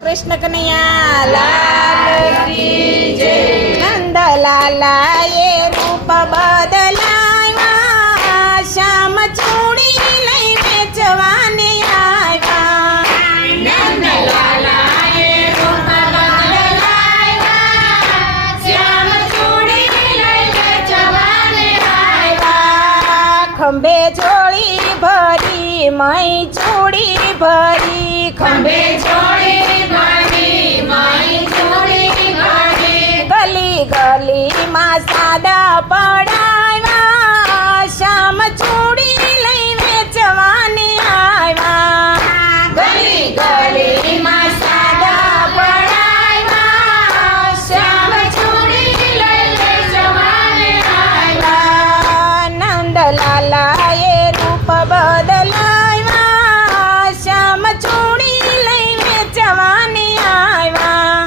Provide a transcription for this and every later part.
कृष्ण कन्हैया लाल की जय। नंदलाला ये रूप बदलाव्या, श्याम चूड़ी लई वेचवाने આવ્યા। નંદલાલા એ રૂપ બદલાવ્યા, શ્યામ ચૂડી લઈ વેચવાને આવ્યા। ખંભે ચોળી ભરી મઈ ચૂડી ભરી, ખંભે ચોળી ભરી મઈ ચૂડી ભરી, ગલી ગલીમાં સાદા પડાવ્યા, શ્યામ ચૂડી લઈ વેચવાને આવ્યા। ગલી ગલીમાં સાદા પડાવ્યા, શ્યામ ચૂડી લઈ વેચવાને આવ્યા। નંદલાલા એ રૂપ બદલાવ્યા, શ્યામ ચૂડી લઈ વેચવાને આવ્યા।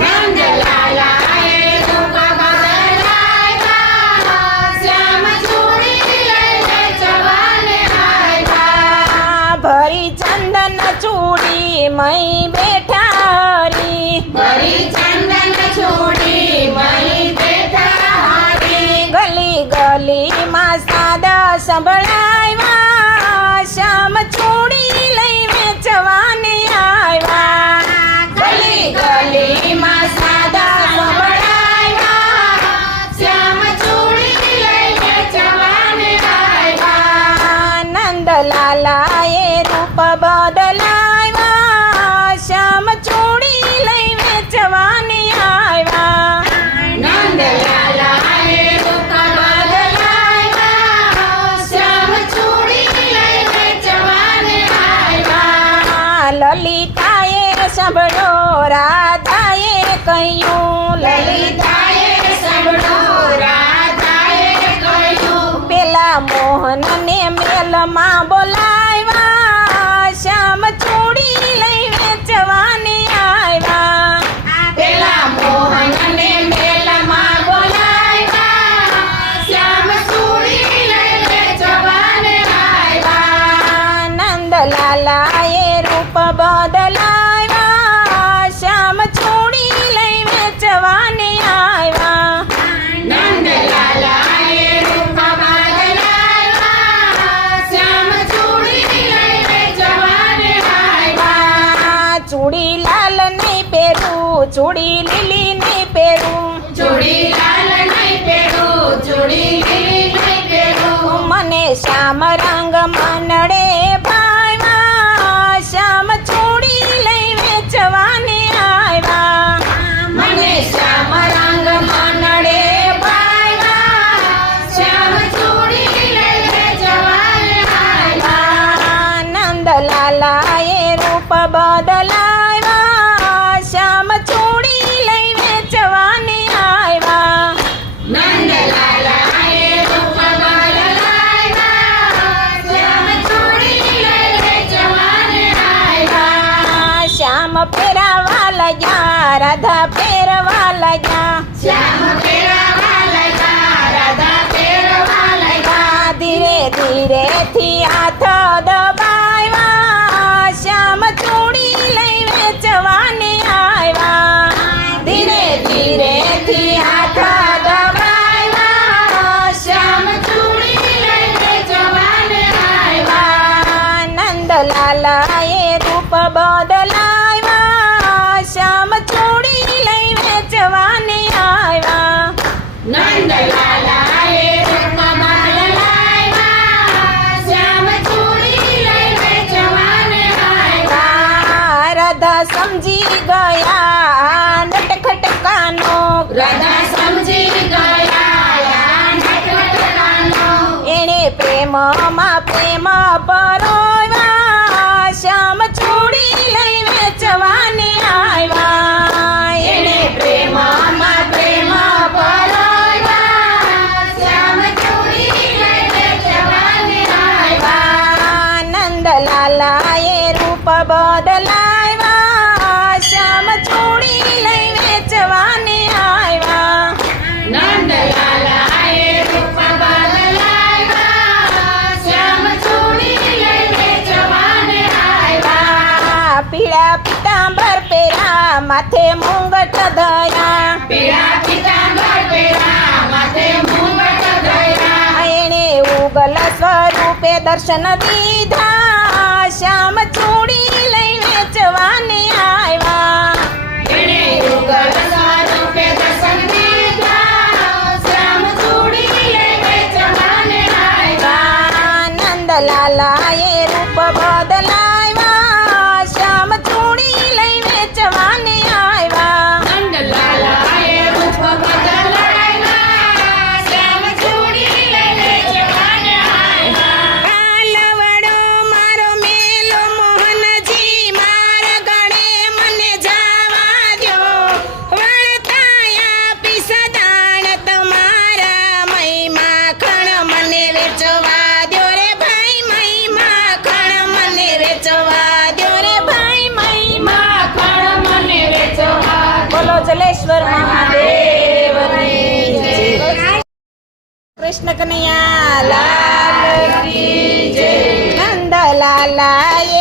નંદલાલા એ રૂપ બદલાવ્યા, શ્યામ ચૂડી લઈ વેચવાને આવ્યા। ભરી ચંદન ચૂડી મઈ બેઠા હરી, ભરી ચંદન ચૂડી મઈ બેઠા હરી, ગલી ગલીમાં સાદા સંભળાવ્યા, શ્યામ ચૂડી લઈ વેચવાને આવ્યા। ગલી ગલીમાં સાદા સંભળાવ્યા, શ્યામ ચૂડી લઈ વેચવાને આવ્યા। નંદલાલા એ રૂપ બદલાવ્યા, શ્યામ ચૂડી લઈ વેચવાને આવ્યા। નંદલાલા એ રૂપ બદલાવ્યા, શ્યામ ચૂડી લઈ વેચવાને આવ્યા। લલિતાએ સાંભળ્યો રાધાએ કહ્યું, લલિતાએ સાંભળો રાધાએ કહ્યું, પેલા મોહનને મેલમાં બોલાવ્યા, શ્યામ ચૂડી લઈ વેચવાને આવ્યા। પેલા મોહનને મેલમાં બોલાવ્યા, શ્યામ ચૂડી લઈ વેચવાને આવ્યા। નંદલાલા એ રૂપ બદલાવ્યા, શ્યામ ચૂડી લઈ વેચવાને આવ્યા। નંદલાલા એ રૂપ બદલાવ્યા, શ્યામ ચૂડી લઈ વેચવાને આવ્યા। ચૂડી લાલ નહીં પહેરું, ચૂડી લીલી નહીં પહેરું, ચૂડી લાલ નહીં પહેરું, ચૂડી લીલી નહીં પહેરું, મને શ્યામ રંગ મનડે ભાવ્યા, શ્યામ ચૂડી લઈ વેચવાને આવ્યા। મને શ્યામ રંગ મનડે ભાવ્યા, શ્યામ ચૂડી લઈ વેચવાને આવ્યા। નંદલાલા એ રૂપ બદલાવ્યા, શ્યામ ચૂડી લઈ વેચવાને આવ્યા। નંદલાલા એ રૂપ બદલાવ્યા, શ્યામ ચૂડી લઈ વેચવાને આવ્યા। શ્યામ ફેરવા લગ્યા, રાધા ફેરવા લગ્યા, શ્યામ ફેરવા લગ્યા, રાધા ફેરવા લગ્યા, ધીરે ધીરેથી હાથ દબાવ્યા, શ્યામ ચૂડી લઈ વેચવાને આવ્યા। ધીરે ધીરેથી હાથ દબાવ્યા, શ્યામ ચૂડી લઈ વેચવાને આવ્યા। નંદલાલા એ રૂપ બદલાવ્યા, શ્યામ ચૂડી લઈ વેચવાને આવ્યા। નંદલાલા એ રૂપ બદલાવ્યા, શ્યામ ચૂડી લઈ વેચવાને આવ્યા। રાધા સમજી ગયા નટખટકાનો, રાધા સમજી ગયા નટખટકાનો, એણે પ્રેમમાં પ્રેમ પરોવ્યા, શ્યામ ચૂડી લઈ વેચવાને આવ્યા। એણે પ્રેમમાં પ્રેમ પરોવ્યા, શ્યામ ચૂડી લઈ વેચવાને આવ્યા। નંદલાલા એ રૂપ બદલાવ્યા, શ્યામ ચૂડી લઈ વેચવાને આવ્યા। નંદલાલા એ રૂપ બદલાવ્યા, શ્યામ ચૂડી માથે મુંગટ ધયા પીળા પીતાંબર પહેર્યા માથે મુંગટ ધર્યા એણે ઉગલ સ્વરૂપે દર્શન દીધા શ્યામ ચૂડી લઈ વેચવાને આવ્યા એણે યુગલ સ્વરૂપે દર્શન દીધા શ્યામ ચૂડી લઈ વેચવાને આવ્યા નંદલાલાએ રૂપ બદલાવ્યા શ્યામ ચૂડી લઈ વેચવાને આવ્યા નંદલાલાએ રૂપ બદલાવ્યા શ્યામ ચૂડી લઈ વેચવાને આવ્યા કાલવડો મારો મેલો મોહનજી મારા ગળે મને જાવા દ્યો વળતાયા પીસદાણ તમારા મય માખણ મને વેચવા દ્યો રે ભાઈ મય માખણ મને વેચવા દ્યો રે ભાઈ મય માખણ મને વેચવા બોલો જલેશ્વર મહાદેવની જય. કૃષ્ણ કનૈયા લાલ કી જય. નંદલાલાએ